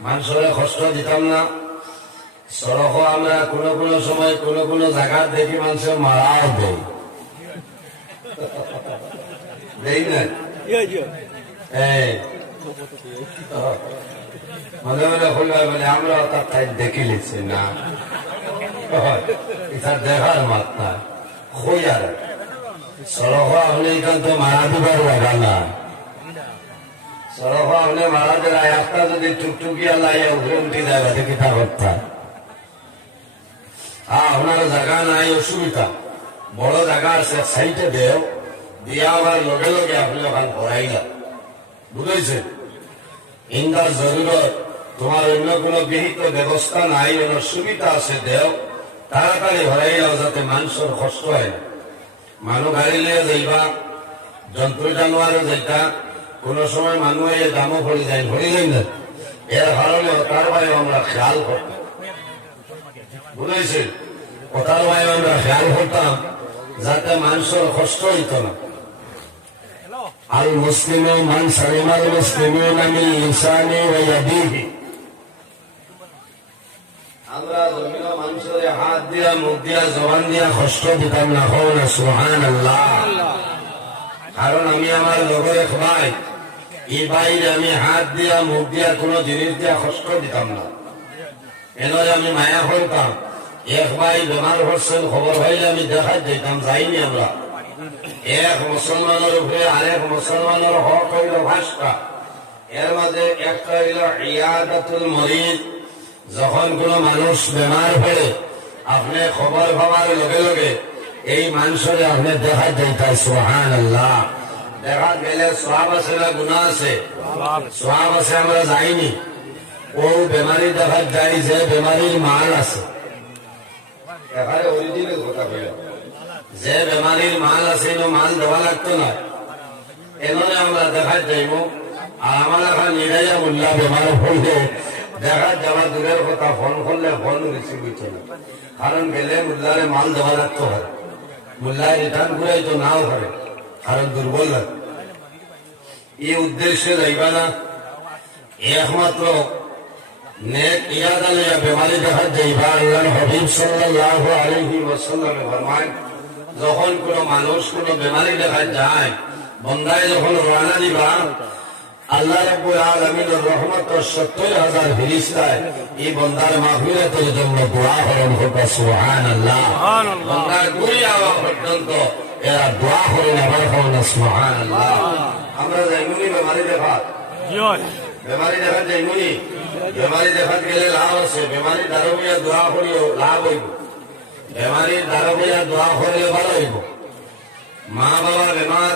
মানুষের কষ্ট দিতাম না। সড়ক আমরা কোনো কোনো সময় কোনো কোনো জায়গা দেখি মানুষের মারাও দেয় দেই না মনে মনে হলো মানে আমরা তার তাই দেখি লিখছি না এটা দেখার মাত্রা খোঁজার সড়ক আপনি এখান তো মারা দিবার লাগা না সড়ক আপনি মারা দিলে যদি টুকটুকিয়া লাইয়া উঠে উঠে যাবে দেখি তা কথা আপনার জায়গা নাই, অসুবিধা। বড় জায়গা আছে, সাইটে দেও। দিয়া আবার লগে ইন্দার জরুরত, তোমার অন্য কোনো বিহিত ব্যবস্থা নাই, কোনো সুবিধা আছে, দেও। তাড়াতাড়ি হরাই যাও, যাতে মানুষের কষ্ট হয় না। মানুষ গাড়ি যাইবা, জন্তু জানোয়ারও যাইতা। কোনো সময় মানুষ এই দামও ভরি যায় ভরি যায় না। এর কারণে তার বাইরে আমরা খেয়াল করতাম। বুঝেছেন? ওটার বাইরে আমরা খেয়াল করতাম, যাতে মানুষের কষ্ট হইত না। আল মুসলিম মান সালিমাল মুসলিমিন মিন লিসানি ওয়া ইয়াদিহি। আমরা জমিন মানুষের হাত দিয়া, মুখ দিয়া, জবান দিয়া কষ্ট দিতাম না হও না সুহান আল্লাহ কারণ আমি আমার লগরে ভাই। এই বাইরে আমি হাত দিয়া, মুখ দিয়া কোনো জিনিস দিয়া কষ্ট দিতাম না। এন আমি মায়া করতাম এক ভাই বেমার হচ্ছেন খবর হইলে আমি দেখাই দিতাম, যাইনি আমরা। এক মুসলমানের উপরে আরেক মুসলমানের হক হইল ভাষা। এর মাঝে একটা হইল ইয়াদাতুল মরিদ। যখন কোন মানুষ বেমার পড়ে আপনি খবর পাওয়ার লগে লগে এই মানুষের আপনি দেখা যাইতা সোহান আল্লাহ দেখা গেলে সব আছে না গুণা আছে? সব আছে আমরা যাইনি ও বেমারি দেখা যায় যে বেমারির মাল আছে। কথা বলে যে বেমারির মাল আছে মাল দেওয়া লাগতো না। এমন আমরা দেখা যাইব আর আমার এখন নিরাইয়া মোল্লা বেমার হইলে দেখা যাওয়া দূরের কথা, ফোন করলে ফোন রিসিভ হইছে না কারণ গেলে মোল্লারে মাল দেওয়া লাগতো হয়। মোল্লায় রিটার্ন করে তো নাও করে কারণ দুর্বল লাগে এই উদ্দেশ্যে যাইবা না একমাত্র নেক ইরাদা লইয়া বেমারি দেখা যাইবা আল্লাহর হাবিব সাল্লাল্লাহু আলাইহি ওয়াসাল্লামে ফরমান যখন কোন মানুষ কোন বেমারি দেখা যায় বন্দায় যখন রানা দিবা আল্লাহ রাব্বুল আলামিনের রহমত ও 70 হাজার ফেরেশতায় এই বন্দার মাগফিরাতের জন্য দোয়া করেন হোক সুবহানাল্লাহ। বন্দার গুরি আওয়া পর্যন্ত এরা দোয়া করেন সুবহানাল্লাহ আমরা যাইমুনি বেমারি দেখা বেমারি দেখা যাইমুনি বেমারি দেখা গেলে লাভ আছে। বেমারি দারবিয়া দোয়া করিও লাভ হইব। বেমারির দারবিয়া দোয়া করলে ভালো হইব। মা বাবা বেমার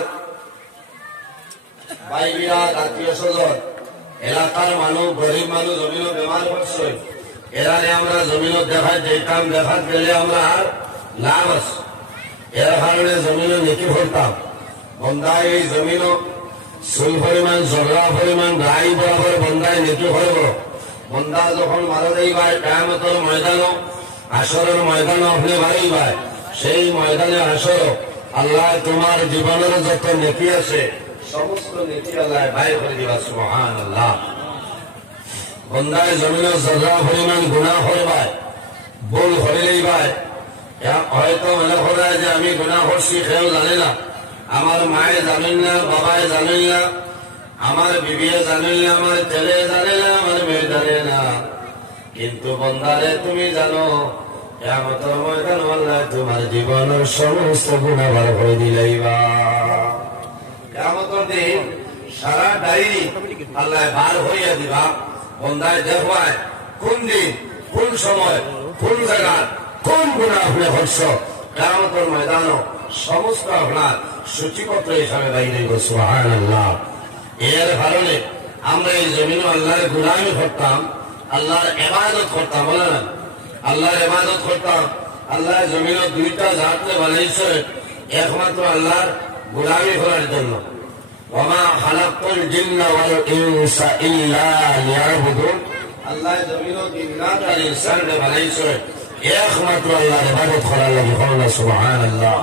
ভাই বিরাট আত্মীয় স্বজন এলাকার মানুষ গরিব মানুষ জমিন বেমার করছে। এরারে আমরা জমিন দেখা যেতাম দেখা গেলে আমরা আর লাভ আছে। এর কারণে জমিন নেকি করতাম বন্ধায় এই জমিন সুল পরিমাণ ঝগড়া পরিমাণ রায় বরাবর বন্ধায় নেকি করব বন্ধা যখন মারা যাইবাই কায়ামতর ময়দান আসরের ময়দান আপনি বাড়াইবাই সেই ময়দানে আসর আল্লাহ তোমার জীবনের যত নেকি আছে, সমস্ত নেকি আল্লাহ ভাই করে দিবা সুবহান আল্লাহ বন্ধায় জমিনের ঝগড়া পরিমাণ গুণা করবাই ভুল হইলেই ভাই হয়তো মনে করে যে আমি গুণা করছি সেও জানে না। আমার মায়ে জানেন না, বাবায় জানেন না, আমার বিবিয়ে জানেন না, আমার ছেলে জানে না, আমার মেয়ে জানে না। কিন্তু বন্দারে তুমি জানো তোমার জীবনের সমস্ত গুণা বার করে দিলাইবা দিন সারা ডায়েরি আল্লাহ বার হইয়া দিবা বন্দায় দেখবায় কোন দিন, কোন সময়, কোন জায়গা কোন গুণা আপনি হর্ষ কেমতর ময়দানও সমস্ত আপনার সূচিপত্র হিসাবে বাইরে সুহান আল্লাহ এর কারণে আমরা এই জমিন আল্লাহর গুলামি করতাম, আল্লাহর এবাদত করতাম, বলে না? আল্লাহর এবাদত করতাম, আল্লাহর জমিন দুইটা জাতকে বানাইছে একমাত্র আল্লাহর গুলামি করার জন্য। ওমা খালাকুল জিন্না ওয়াল ইনসা ইল্লা লিয়াবুদুন আল্লাহ জমিন জিন্নাত আর ইনসানকে বানাইছে একমাত্র আল্লাহর ইবাদত করার লাগি সুবহানাল্লাহ।